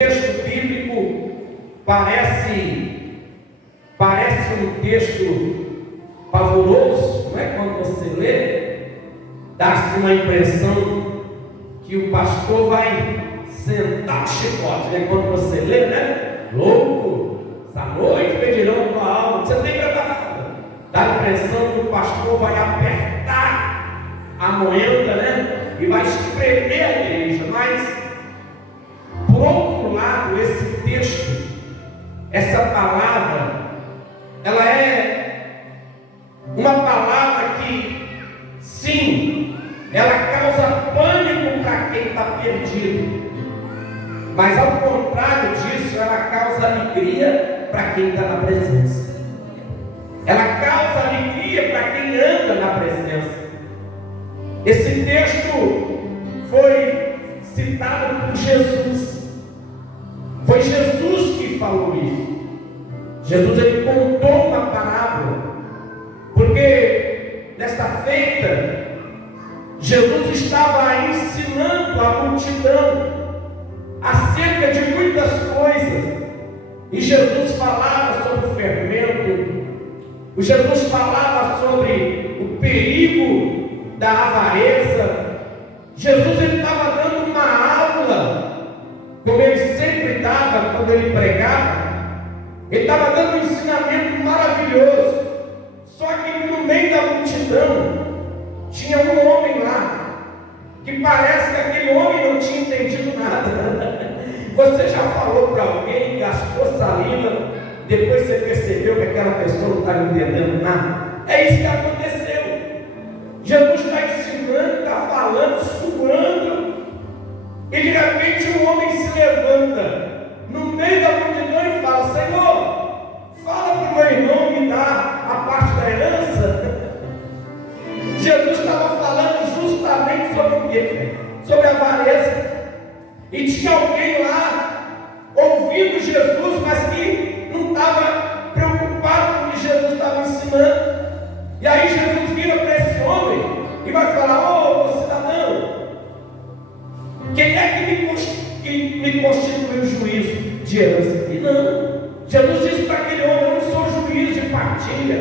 texto bíblico parece um texto pavoroso, não é? Quando você lê, dá-se uma impressão que o pastor vai sentar o chicote, né? Quando você lê, né? Louco, essa noite pedirão tua alma, você tem preparado. Dá a impressão que o pastor vai apertar a moenda, né? E vai espremer a igreja, mas por outro lado, esse texto, essa palavra, ela é uma palavra que, sim, ela causa pânico para quem está perdido, mas ao contrário disso, ela causa alegria para quem está na presença. Ela causa alegria para quem anda na presença. Esse texto foi citado por Jesus. Foi Jesus que falou isso. Jesus, ele contou uma parábola, porque nesta feita Jesus estava ensinando a multidão acerca de muitas coisas, e Jesus falava sobre o fermento, Jesus falava sobre o perigo da avareza. Jesus, ele estava dando uma aula, como ele sempre dava quando ele pregava. Ele estava dando um ensinamento maravilhoso. Só que no meio da multidão tinha um homem lá, que parece que aquele homem não tinha entendido nada. Você já falou para alguém, gastou saliva, depois você percebeu que aquela pessoa não estava entendendo nada? É isso que aconteceu. Jesus está ensinando, está falando, suando, e de repente um homem se levanta no meio da multidão e fala: Senhor, fala para o meu irmão me dar a parte da herança. Jesus estava falando justamente sobre o quê? Sobre a avareza. E tinha alguém lá ouvindo Jesus, mas que não estava preocupado com o que Jesus estava ensinando. E aí Jesus vira para esse homem e vai falar: ô cidadão, quem é que me constituiu juízo de herança aqui? Não. Jesus disse para aquele homem: eu não sou juiz de partilha.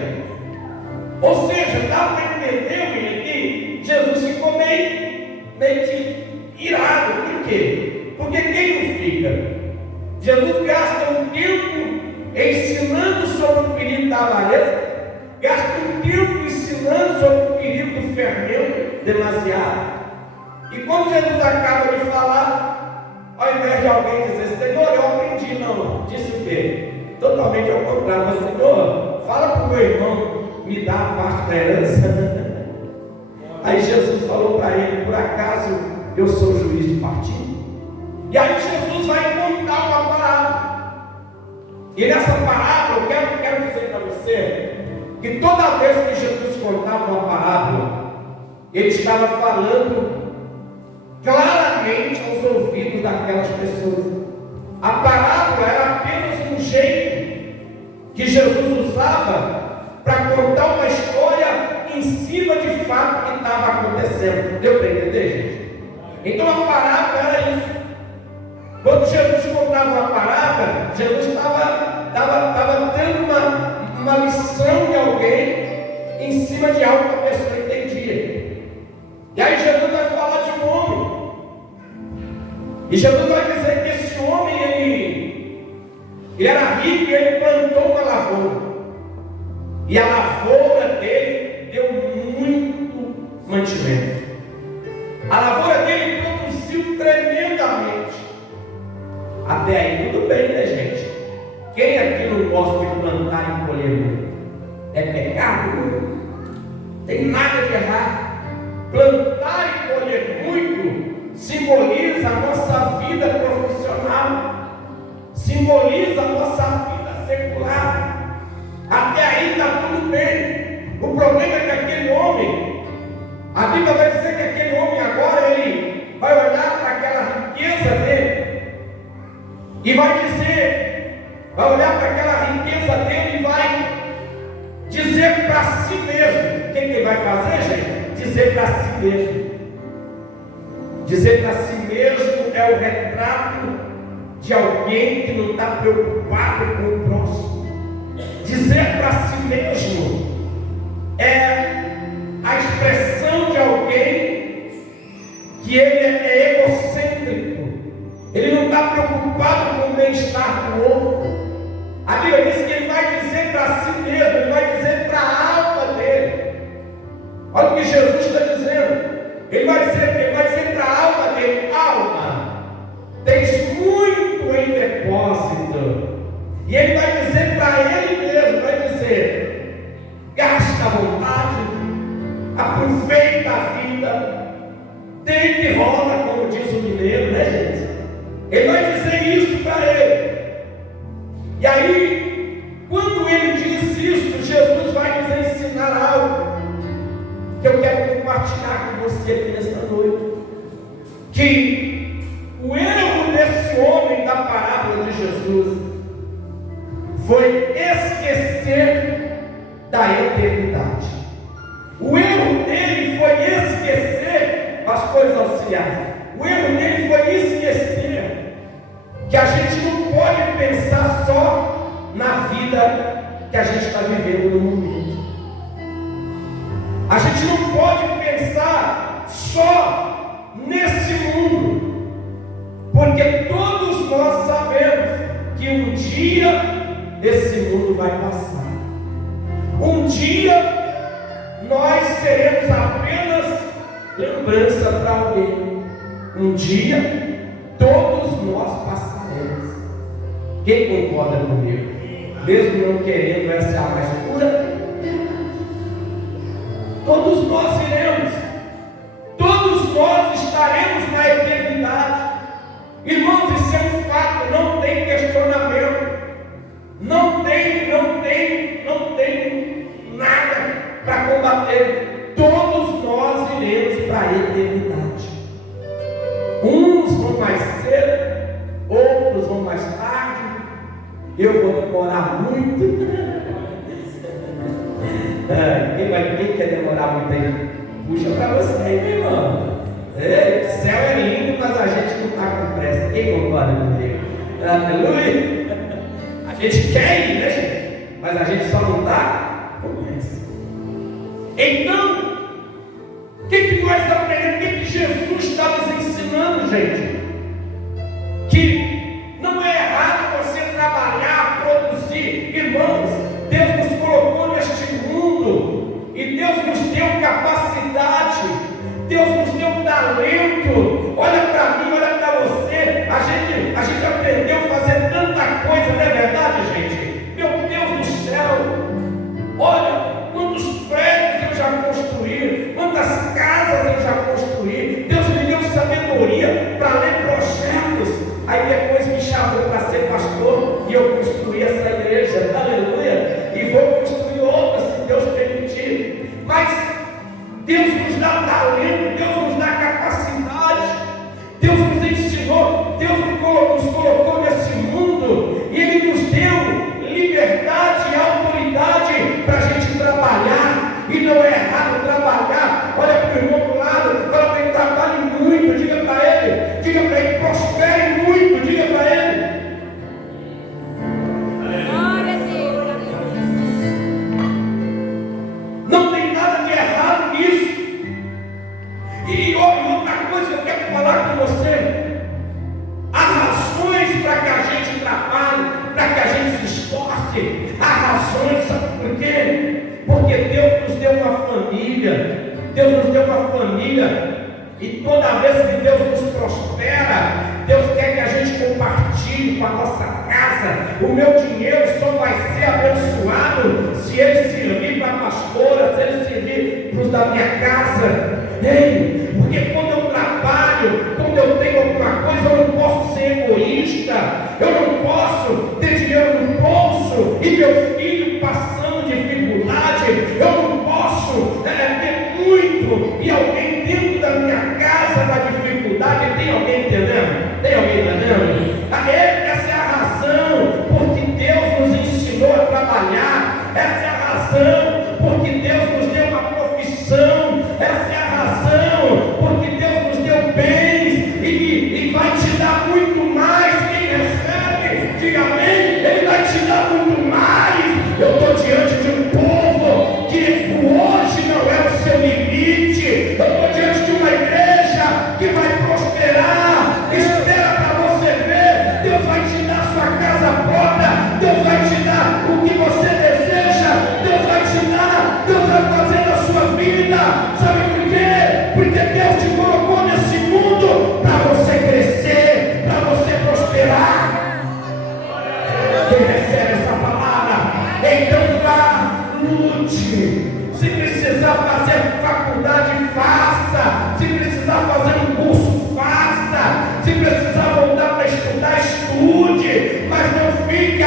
Ou seja, dá para entender que Jesus ficou meio que irado. Por quê? Porque quem não fica? Jesus gasta um tempo ensinando sobre o perigo da avareza, gasta um tempo ensinando sobre o perigo do fermento demasiado. E quando Jesus acaba de falar, ao invés de alguém dizer: Senhor, eu aprendi, não, disse o quê? Totalmente ao contrário: Senhor, fala para o meu irmão me dar a parte da herança. Aí Jesus falou para ele: por acaso eu sou juiz de partilha? E aí Jesus vai contar uma parábola. E nessa parábola eu quero dizer para você que toda vez que Jesus contava uma parábola, ele estava falando claramente aos ouvidos daquelas pessoas. A parábola era apenas um jeito que Jesus usava para contar uma história em cima de fato que estava acontecendo. Deu para entender, gente? Então a parábola era isso. Quando Jesus contava uma parábola, Jesus estava tendo uma lição de alguém em cima de algo que a pessoa entendia. E aí Jesus vai falar de um homem. E Jesus vai dizer que esse homem, ele era rico e ele plantou uma lavoura. E a lavoura dele deu muito mantimento. A lavoura dele produziu tremendamente. Até aí tudo bem, né, gente? Quem aqui não gosta de plantar e colher muito? É pecado? Não tem nada de errado. Plantar e colher muito simboliza a nossa vida profissional, simboliza a nossa vida secular. Até aí está tudo bem. O problema é que aquele homem, a Bíblia vai dizer que aquele homem agora ele vai olhar para aquela riqueza dele e vai olhar para aquela riqueza dele e vai dizer para si mesmo. O que ele vai fazer, gente? Dizer para si mesmo. Dizer para si mesmo é o retrato de alguém que não está preocupado com o próximo. Dizer para si mesmo é a expressão de alguém que ele é egocêntrico. Ele não está preocupado com o bem-estar do outro. A Bíblia diz que ele vai dizer para si mesmo, ele vai dizer para a alma dele. Olha o que Jesus está dizendo. Ele vai dizer para a alma dele: alma, tens muito em depósito. E ele vai dizer para ele mesmo, vai dizer: gasta a vontade, aproveita a vida, deita e rola, como diz o mineiro, né, gente? Ele vai dizer isso para ele. E aí, quando ele diz isso, Jesus vai nos ensinar algo que eu quero compartilhar com você aqui nesta noite. Que o erro desse homem da parábola de Jesus foi esquecer da eternidade. O erro dele foi esquecer as coisas auxiliares. O erro dele foi esquecer que a gente não pode pensar só na vida que a gente está vivendo no momento. A gente não pode pensar só nesse mundo, porque todos nós sabemos que um dia esse mundo vai passar. Um dia nós seremos apenas lembrança para alguém. Um dia todos nós passaremos. Quem concorda comigo? Mesmo não querendo, essa é a mais pura. Todos nós iremos. Todos nós estaremos na eternidade. Irmãos, isso é um fato, não tem questionamento. Não tem nada para combater. Todos nós iremos para a eternidade. Uns vão mais cedo, outros vão mais tarde. Eu vou demorar muito. Quem quer demorar muito aí? Puxa para você aí, meu irmão. O céu é lindo, mas a gente não está com pressa. Quem concorda comigo? Aleluia! A gente quer ir, né, gente? Mas a gente só não está com pressa. Então, o que nós aprendemos? O que Jesus está nos ensinando, gente? Que não é errado você trabalhar, produzir. Irmãos, Deus nos colocou neste mundo e Deus nos deu capacidade, Deus nos deu talento. Olha para mim, olha para você. A gente aprendeu a fazer tanta coisa, não é verdade, gente? Meu Deus do céu, olha quantos prédios eu já construí, quantas casas eu já construí. Deus me deu sabedoria para ler projetos. Aí depois me chamou para ser pastor e eu construí essa igreja, aleluia, e vou construir outra se Deus permitir. Mas Deus nos dá talento, Deus nos dá capacidade, Deus nos ensinou, Deus nos colocou nesse mundo e Ele nos deu liberdade e autoridade para a gente trabalhar. E não é errado trabalhar. Olha para o irmão do lado, fala para ele: trabalhe muito, diga para ele, prospere muito, diga para ele. Glória a Deus. Não tem nada de errado nisso. E outra coisa que eu quero falar com você: as razões para que a gente trabalhe, para que a gente se esforce, as razões, sabe por quê? Porque Deus nos deu uma família. Deus nos deu uma família. E toda vez que Deus nos prospera, Deus quer que a gente compartilhe com a nossa casa. O meu dinheiro só vai ser abençoado se ele servir para a pastora, se ele servir para os da minha casa. Ei, porque quando eu trabalho, quando eu tenho alguma coisa, eu não posso ser egoísta. Eu não posso ter dinheiro no bolso e meu filho passando dificuldade. Eu não posso ter muito e alguém dentro da minha casa na dificuldade. Tem alguém entendendo? Tem alguém entendendo? Essa é a razão porque Deus nos ensinou a trabalhar. Essa é a razão porque Deus nos deu uma profissão. Essa é a razão porque Deus nos deu bens e vai te dar muito mais quem recebe.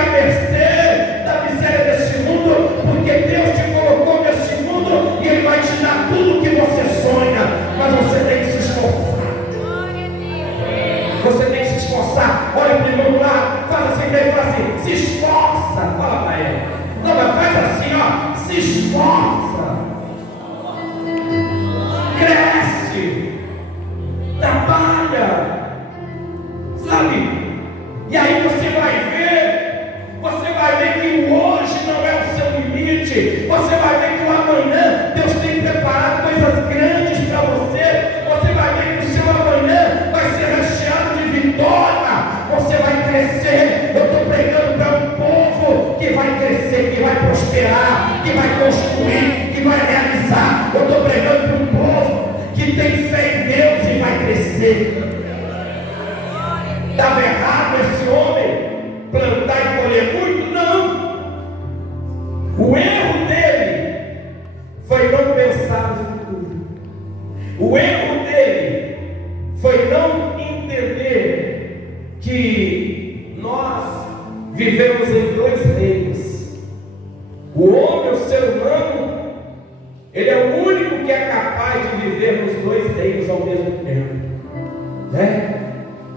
à mercê da miséria desse mundo, porque Deus te colocou nesse mundo e Ele vai te dar tudo o que você sonha, mas você tem que se esforçar. Você tem que se esforçar. Olha para o irmão lá, faz assim, ele fala assim, se esforça, fala para ele. Não, mas faz assim, ó, se esforça, cresce, trabalha, sabe? E aí você vai ver que o hoje não é o seu limite. Você vai ver que o amanhã Deus tem preparado coisas grandes para você. Você vai ver que o seu amanhã vai ser recheado de vitória. Você vai crescer. Eu estou pregando para um povo que vai crescer, que vai prosperar, que vai construir, que vai realizar. Eu estou pregando para um povo que tem fé em Deus e vai crescer. Estava errado esse homem plantar e colher muito? Não. O erro dele foi não pensar no futuro. O erro dele foi não entender que nós vivemos em dois reinos. O homem, o ser humano, ele é o único que é capaz de viver nos dois reinos ao mesmo tempo, né?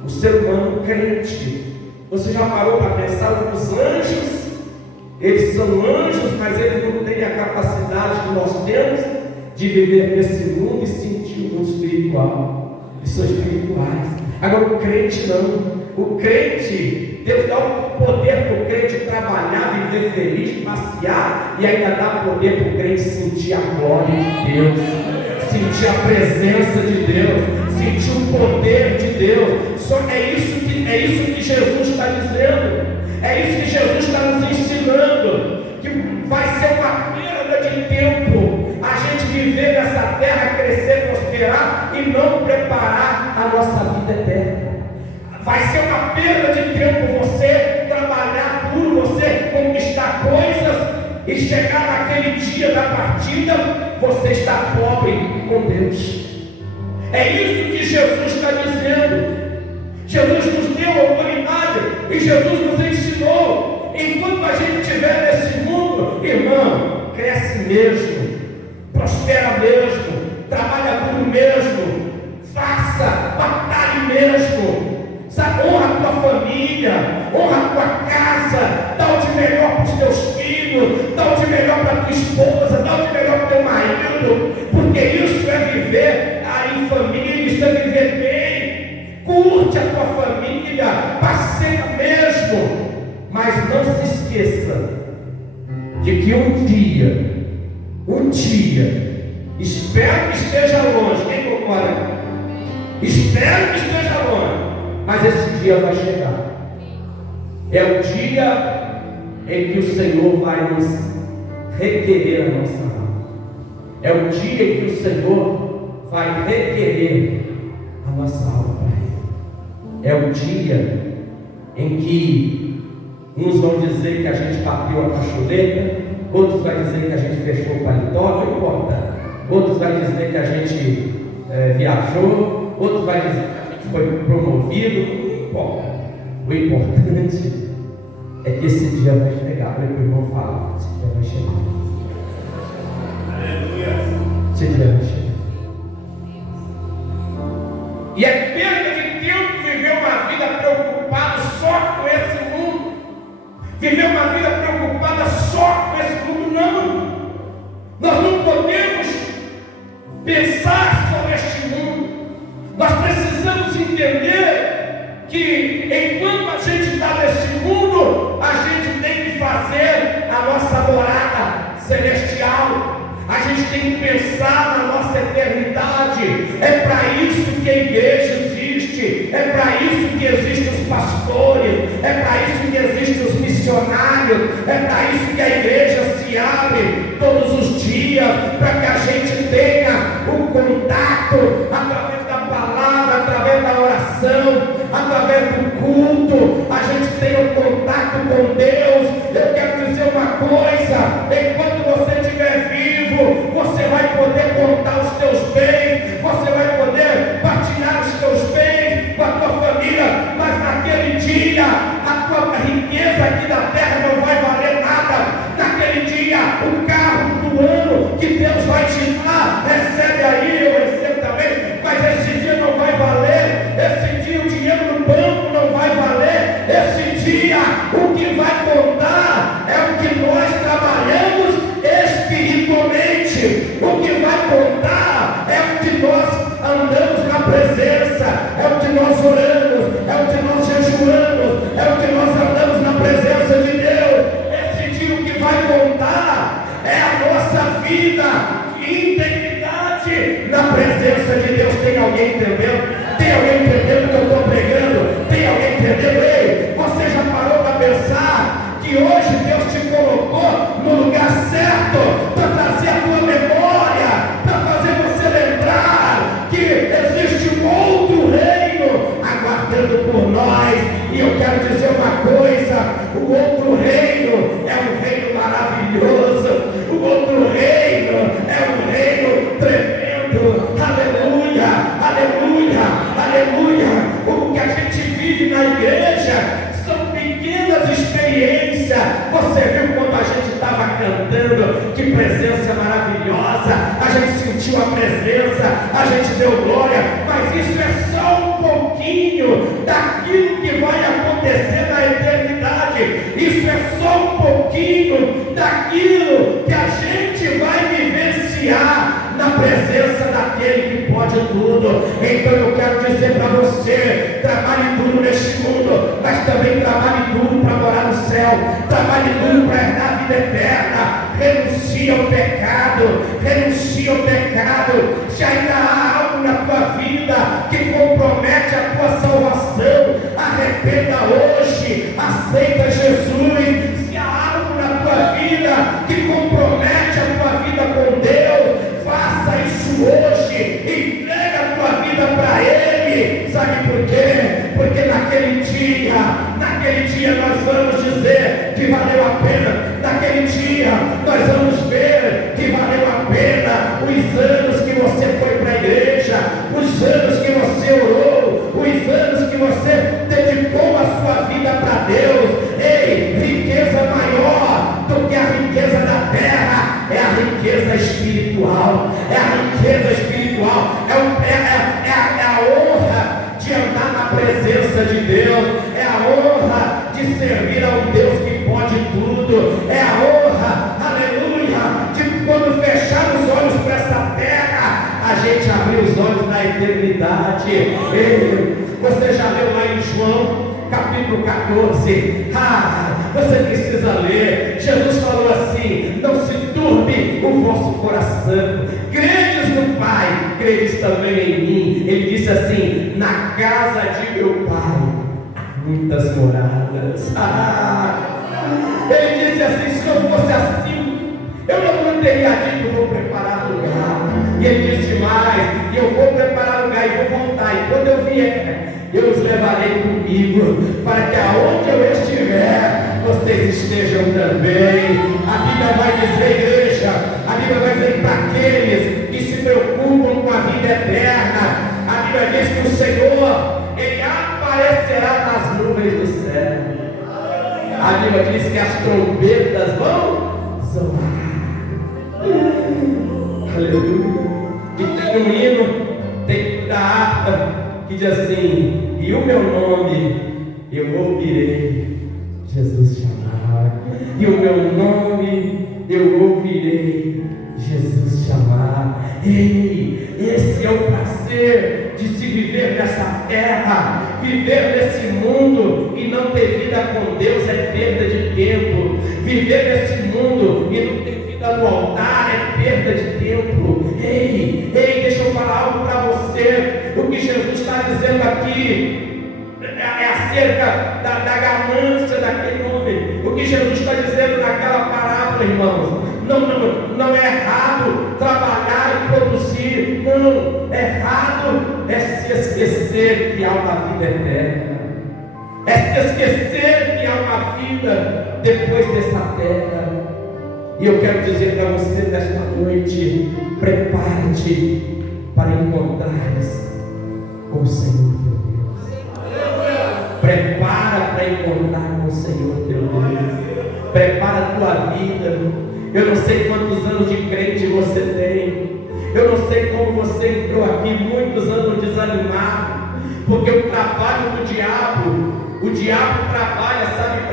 O ser humano crente. Você já parou para pensar nos anjos? Eles são anjos, mas eles não têm a capacidade que nós temos de viver nesse mundo e sentir o mundo espiritual. Eles são espirituais. Agora o crente não. O crente, Deus dá o poder para o crente trabalhar, viver feliz, passear, e ainda dá poder para o crente sentir a glória de Deus, sentir a presença de Deus, sentir o poder de Deus. Só é isso que Jesus está dizendo. É isso que Jesus está nos ensinando. Que vai ser uma perda de tempo a gente viver nessa terra, crescer, prosperar e não preparar a nossa vida eterna. Vai ser uma perda de tempo você trabalhar duro, você conquistar coisas e chegar naquele dia da partida, você está pobre com Deus. É isso que Jesus está dizendo. Jesus nos deu autoridade e Jesus nos ensinou. Enquanto a gente estiver nesse mundo, irmão, cresce mesmo, prospera mesmo, trabalha duro mesmo, faça, batalhe mesmo. Sabe, honra a tua família, honra a tua casa, dá o de melhor para os teus filhos, dá o de melhor para a tua esposa, dá o de melhor para o teu marido, porque isso é viver em família, isso é viver bem. Curte a tua família, passeia mesmo, mas não se esqueça de que um dia, espero que esteja longe, quem concorda? Espero que esteja longe, mas esse dia vai chegar. É o dia em que o Senhor vai nos requerer a nossa alma. É o dia em que o Senhor vai requerer a nossa alma para Ele. É o dia em que uns vão dizer que a gente bateu a cacholeta, outros vão dizer que a gente fechou o paletó, não importa. Outros vão dizer que a gente viajou, outros vão dizer que a gente foi promovido, não importa. O importante é que esse dia vai chegar. Para o irmão falar, esse dia vai chegar. Esse dia vai chegar. E é perda de tempo viver uma vida preocupada só com esse mundo. Viver uma vida preocupada só com esse mundo, não. Nós não podemos pensar sobre este mundo. Nós precisamos entender que enquanto a gente está nesse mundo, a gente tem que fazer a nossa morada celestial. A gente tem que pensar na nossa eternidade. É para isso que a igreja existe. É para isso que existem os pastores. É para isso que existem os missionários. É para isso que a igreja se abre todos os dias, para que a gente tenha o contato através da palavra, através da oração, através do culto. A gente tenha um contato com Deus. Eu quero dizer uma coisa: enquanto você estiver vivo, você vai poder contar os teus bens, você vai poder partilhar os teus bens com a tua família, mas naquele dia a tua riqueza aqui da terra dia o que vai contar é o que nós trabalhamos espiritualmente. O que vai contar é o que nós andamos na presença, é o que nós oramos, é o que nós jejuamos, é o que nós andamos na presença de Deus. Esse dia o que vai contar é a nossa vida de integridade na presença de Deus. Tem alguém entendendo? Tem alguém entendendo o que eu estou pregando? Tem alguém entendendo? Ei, você já parou para pensar que hoje Deus te colocou no lugar certo para trazer a tua memória, para fazer você lembrar que existe um outro reino aguardando por nós? E eu quero dizer uma coisa: o outro reino é um reino maravilhoso, o outro reino é um reino tremendo. Aleluia, aleluia, aleluia. O que a gente vive na igreja são pequenas experiências. Você viu quando a gente estava cantando, que presença maravilhosa, a gente sentiu a presença, a gente deu glória, mas isso é só um pouquinho daquilo que vai acontecer na eternidade. Isso é só um pouquinho daquilo que a gente vai vivenciar na presença daquele que pode tudo. Então eu quero dizer para você: trabalhe duro neste mundo, mas também trabalhe duro para morar no céu, trabalhe duro para herdar a vida eterna. Renuncie ao pecado, renuncie ao pecado. Se ainda há algo na tua vida que compromete a tua salvação, arrependa hoje, aceita Jesus. Se há algo na tua vida que compromete a tua vida com Deus, faça isso hoje, entrega a tua vida para Ele. Sabe por quê? Porque naquele dia nós vamos dizer que valeu a pena. Naquele dia nós vamos ver que valeu a pena os anos que você foi para a igreja, os anos que você orou, os anos que você dedicou a sua vida para Deus. Ei, riqueza maior do que a riqueza da terra é a riqueza espiritual. É a riqueza espiritual, é a honra de andar na presença de Deus, é a honra de servir a um Deus que pode tudo, é a honra, aleluia, de quando fechar os olhos para essa terra, a gente abrir os olhos na eternidade. Ei, você já leu lá em João capítulo 14? Você precisa ler. Jesus falou assim: não se turbe o vosso coração, credes no Pai, credes também em mim. Ele disse assim: na casa de meu Pai há muitas moradas. Ele disse assim: se não fosse assim, eu não teria dito, vou preparar lugar. E ele disse mais: eu vou preparar lugar e vou voltar, e quando eu vier, eu os levarei comigo, para que aonde eu estiver, vocês estejam também. A Bíblia vai dizer, igreja, a Bíblia vai dizer para aqueles que se preocupam com a vida eterna, a Bíblia diz que o Senhor, Ele aparecerá nas nuvens do céu. A Bíblia diz que as trombetas vão soar. Aleluia. E tem um hino, tem da harpa, que diz assim: e o meu nome eu ouvirei Jesus chamar, e o meu nome eu ouvirei Jesus chamar. Ei, esse é o prazer de se viver nessa terra, viver nesse mundo e não ter vida com Deus é perda de tempo. Viver nesse mundo e não ter vida no altar é perda de tempo. Ei, deixa eu falar algo para você. O que Jesus está dizendo aqui é acerca da ganância daquele homem. O que Jesus está dizendo naquela parábola, irmãos, não é errado trabalhar e produzir. Não, errado é se esquecer que há uma vida eterna. É se esquecer que há uma vida depois dessa terra. E eu quero dizer para você nesta noite: prepare-te para encontrares com o Senhor teu Deus. Prepara para encontrar com o Senhor teu Deus. Prepara a tua vida. Eu não sei quantos anos de crente você tem. Eu não sei como você entrou aqui muitos anos desanimado, porque o trabalho do diabo, o diabo trabalha, sabe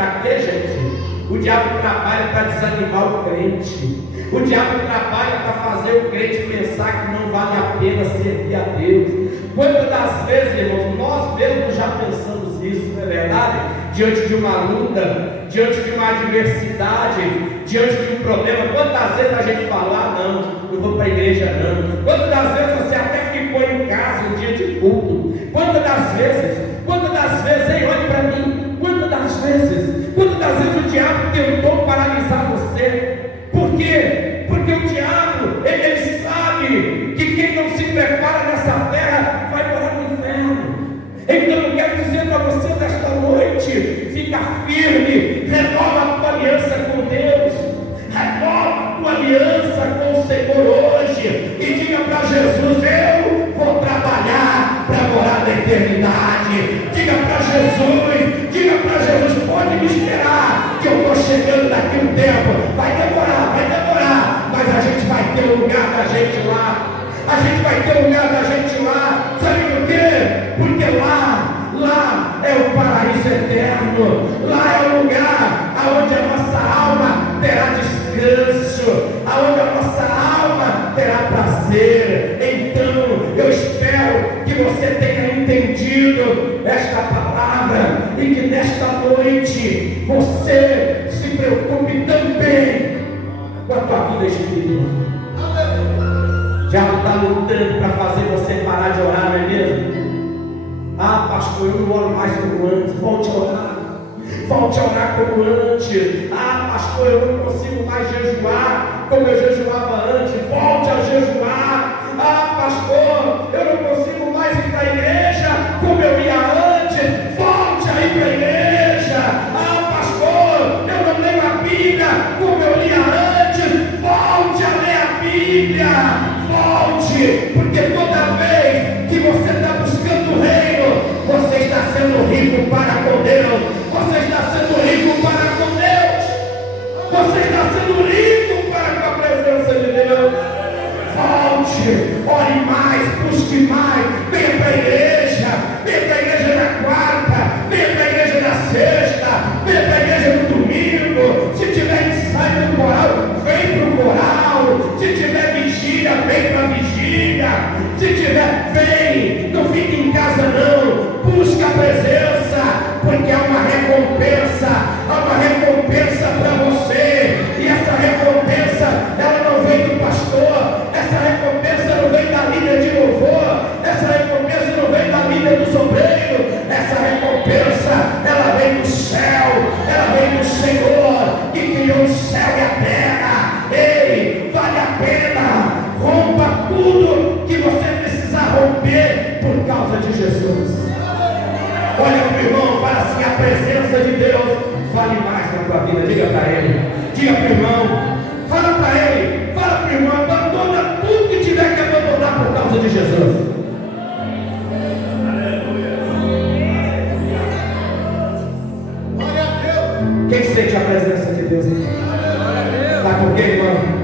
diabo trabalha para desanimar o crente. O diabo trabalha para fazer o crente pensar que não vale a pena servir a Deus. Quantas das vezes, irmãos, nós mesmos já pensamos isso, não é verdade? Diante de uma luta, diante de uma adversidade, diante de um problema, quantas vezes a gente fala, ah, não vou para a igreja não. Quantas das vezes você até ficou em casa um dia de culto? Quantas das vezes, hein, olhe para mim, quantas das vezes o diabo tentou paralisar você? Por quê? Porque o diabo, ele sabe que quem não se prepara nessa terra vai morar no inferno. Então eu quero dizer para você nesta noite, fica firme, renova a tua aliança com Deus, renova a tua aliança com o Senhor hoje, e diga para Jesus, eu vou trabalhar para morar na eternidade. Diga para Jesus, pode me esperar, que eu estou chegando daqui um tempo, vai demorar, mas a gente vai ter um lugar da gente lá. Sabe por quê? Porque lá é o paraíso eterno, lá é o lugar onde a nossa alma terá descanso, aonde a nossa alma terá prazer. Então eu espero que você tenha entendido esta palavra e que nesta noite você se preocupe também com a tua vida espiritual. Já está lutando para fazer você parar de orar, não é mesmo? Ah, pastor, eu não oro mais como antes. Volte a orar como antes. Ah, pastor, eu não consigo mais jejuar como eu jejuava antes. Volte a jejuar. Ah, pastor, eu não consigo mais ir para a igreja como eu ia antes. Volte a ir para a igreja. Ah, pastor, eu não leio a Bíblia como eu lia antes. Volte a ler a Bíblia. Porque toda vez que você está buscando o reino, você está sendo rico para com Deus. Você está sendo rico para com Deus. Você está sendo rico para com a presença de Deus. Volte, ore mais, busque mais. Venha para a igreja na quarta, venha para a igreja na sexta, venha para a igreja no domingo. Se tiver ensaio no coral, vem para o coral. Se tiver vigília, vem para a vigília. Se tiver, vem, não fique em casa não, busca a presença, porque há uma recompensa para você, e essa recompensa, ela não vem do pastor, essa recompensa não vem da líder de louvor, essa recompensa não vem da líder dos obreiros, essa recompensa, ela vem do céu, ela vem do Senhor, que criou o céu e a terra. Ei, vale a pena. Rompa tudo que você precisa romper por causa de Jesus. Olha para o irmão, fala assim, a presença de Deus vale mais na tua vida. Diga para ele, diga para o irmão, fala para ele, fala para o irmão, abandona tudo que tiver que abandonar por causa de Jesus. Quem sente a presença de Deus aqui? Sabe por quê, irmão?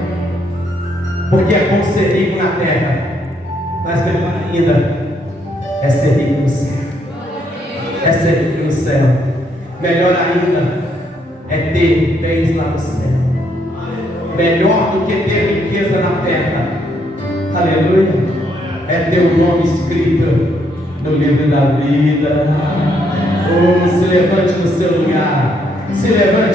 Porque é bom ser rico na terra, mas melhor ainda é ser rico no céu. É ser rico no céu. Melhor ainda é ter bens lá no céu. Melhor do que ter riqueza na terra, aleluia, é ter o nome escrito no livro da vida. Oh, se levante no seu lugar, se levante.